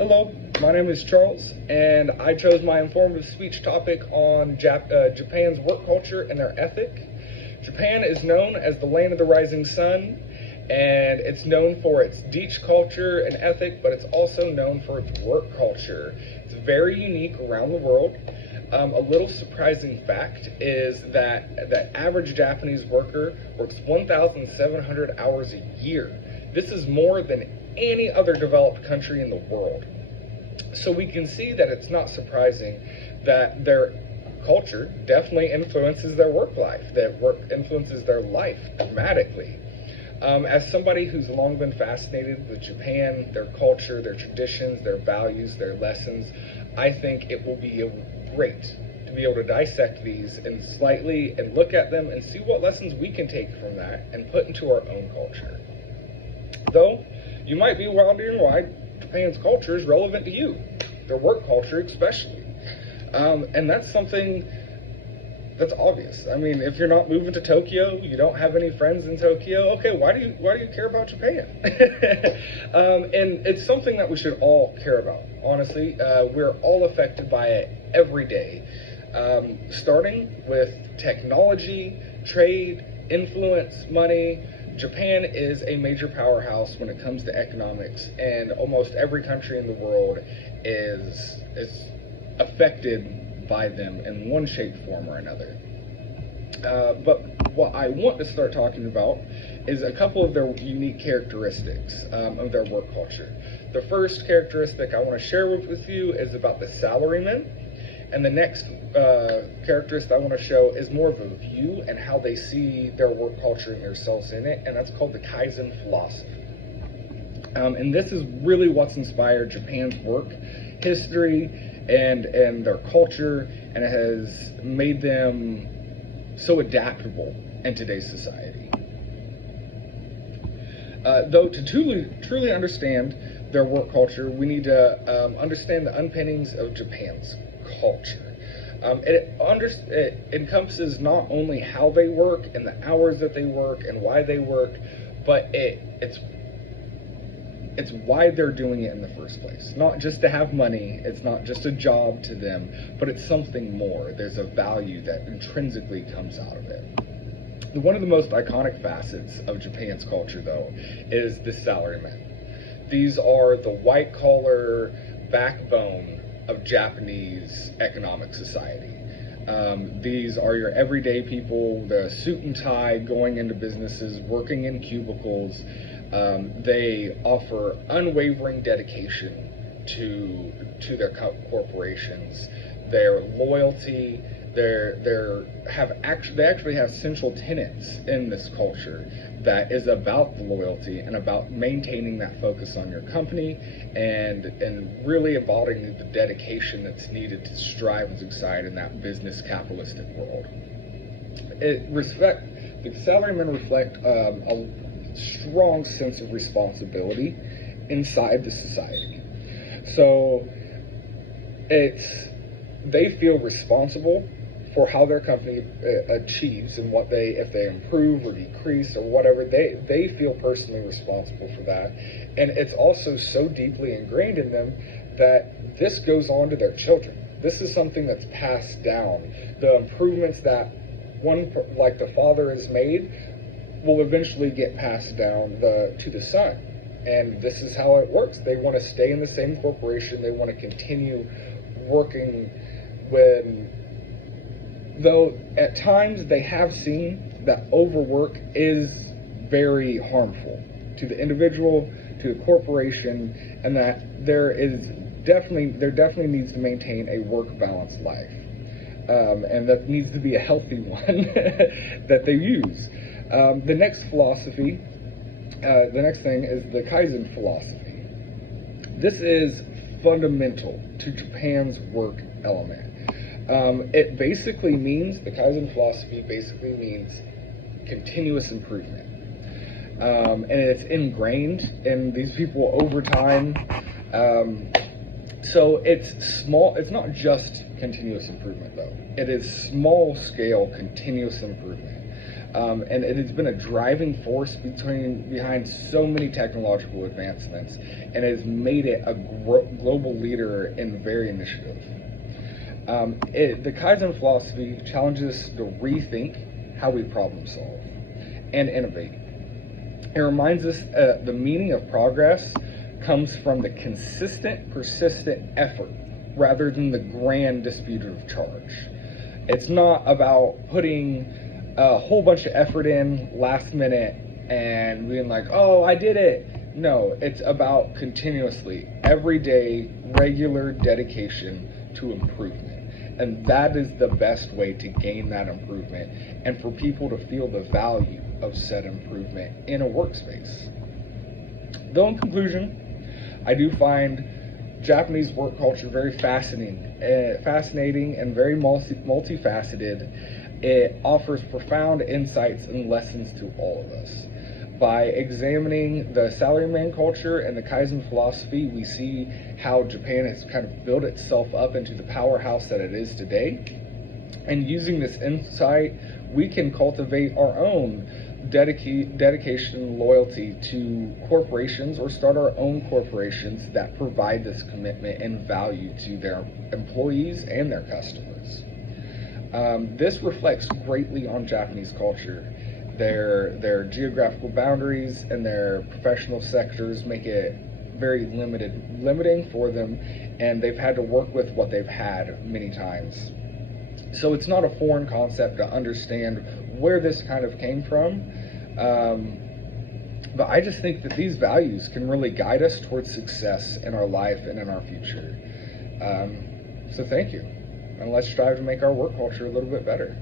Hello, my name is Charles, and I chose my informative speech topic on Japan's work culture and their ethic. Japan is known as the land of the rising sun, and it's known for its beach culture and ethic, but it's also known for its work culture. It's very unique around the world. A little surprising fact is that the average Japanese worker works 1,700 hours a year. This is more than any other developed country in the world. So we can see that it's not surprising that their culture definitely influences their work life, that work influences their life dramatically. As somebody who's long been fascinated with Japan, their culture, their traditions, their values, their lessons, I think it will be great to be able to dissect these and slightly and look at them and see what lessons we can take from that and put into our own culture. Though, you might be wondering why Japan's culture is relevant to you, their work culture especially. And that's something that's obvious. I mean, if you're not moving to Tokyo, you don't have any friends in Tokyo, okay, why do you care about Japan? And it's something that we should all care about, honestly. We're all affected by it every day, starting with technology, trade, influence, money. Japan is a major powerhouse when it comes to economics, and almost every country in the world is affected by them in one shape, form, or another. But what I want to start talking about is a couple of their unique characteristics of their work culture. The first characteristic I want to share with you is about the salaryman. And the next characteristic I want to show is more of a view and how they see their work culture and themselves in it, and that's called the Kaizen philosophy. And this is really what's inspired Japan's work history and their culture, and it has made them so adaptable in today's society. Though to truly understand their work culture, we need to understand the underpinnings of Japan's culture. It encompasses not only how they work and the hours that they work and why they work, but it's why they're doing it in the first place. Not just to have money, it's not just a job to them, but it's something more. There's a value that intrinsically comes out of it. One of the most iconic facets of Japan's culture, though, is the salarymen. These are the white-collar backbone of Japanese economic society. These are your everyday people, the suit and tie, going into businesses, working in cubicles. They offer unwavering dedication to their corporations, their loyalty. They actually have central tenets in this culture that is about the loyalty and about maintaining that focus on your company and really embodying the dedication that's needed to strive and succeed in that business capitalistic world. The salarymen reflect a strong sense of responsibility inside the society. So they feel responsible for how their company achieves and if they improve or decrease or whatever, they feel personally responsible for that. And it's also so deeply ingrained in them that this goes on to their children. This is something that's passed down. The improvements that like the father has made will eventually get passed down to the son. And this is how it works. They want to stay in the same corporation. They want to continue working though at times they have seen that overwork is very harmful to the individual, to the corporation, and that there definitely needs to maintain a work-balanced life. And that needs to be a healthy one that they use. The next thing is the Kaizen philosophy. This is fundamental to Japan's work element. The Kaizen philosophy basically means continuous improvement. And it's ingrained in these people over time. So it's not just continuous improvement though. It is small scale continuous improvement. And it has been a driving force behind so many technological advancements, and has made it a global leader in very initiative. The Kaizen philosophy challenges us to rethink how we problem solve and innovate. It reminds us the meaning of progress comes from the consistent, persistent effort rather than the grand distributive charge. It's not about putting a whole bunch of effort in last minute and being like, oh, I did it. No, it's about continuously, everyday, regular dedication to improvement. And that is the best way to gain that improvement and for people to feel the value of said improvement in a workspace. Though in conclusion, I do find Japanese work culture very fascinating and very multifaceted. It offers profound insights and lessons to all of us. By examining the salaryman culture and the Kaizen philosophy, we see how Japan has kind of built itself up into the powerhouse that it is today. And using this insight, we can cultivate our own dedication and loyalty to corporations, or start our own corporations that provide this commitment and value to their employees and their customers. This reflects greatly on Japanese culture. Their geographical boundaries and their professional sectors make it very limiting for them, and they've had to work with what they've had many times. So it's not a foreign concept to understand where this kind of came from, but I just think that these values can really guide us towards success in our life and in our future. So thank you, and let's strive to make our work culture a little bit better.